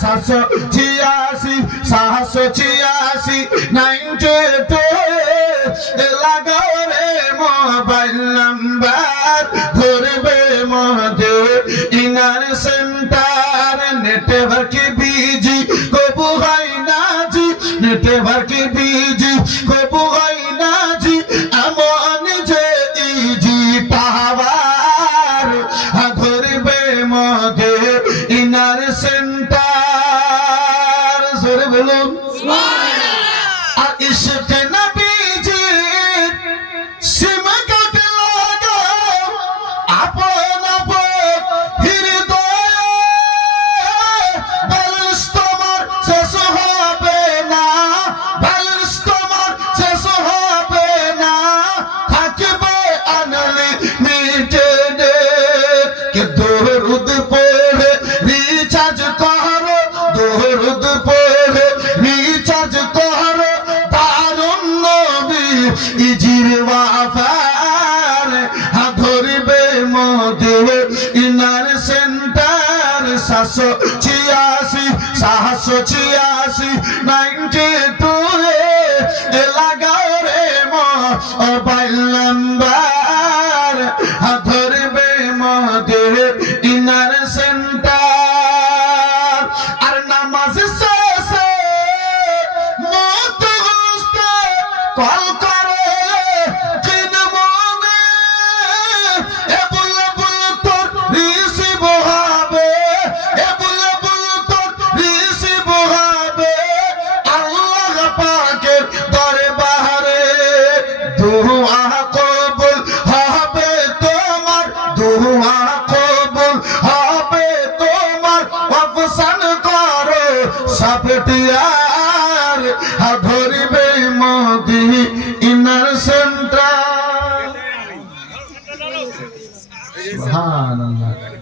সাতশো ছিয়াশি সাতশো ছিয়াশি, নাইনটি টু। লাগাও রে মোবাইল নাম্বার, ধরবে মধ্যে ইনার সেন্টার নেটওয়ার্ক বিজি কবু হয় না জি নেটওয়ার্ক বিজি কবু হয় বলুন আর ইশকে পড়ে রিচার্জ করো দারুণ নবী ইজির ওয়াফার ধরবে মোদে। ইনার সেন্টার সাতশো ছিয়াশি, সাতশো ইনার সেন্টার অবসান করো সাপটিয়ার ধরিবে সেন্টার সুবহানাল্লাহ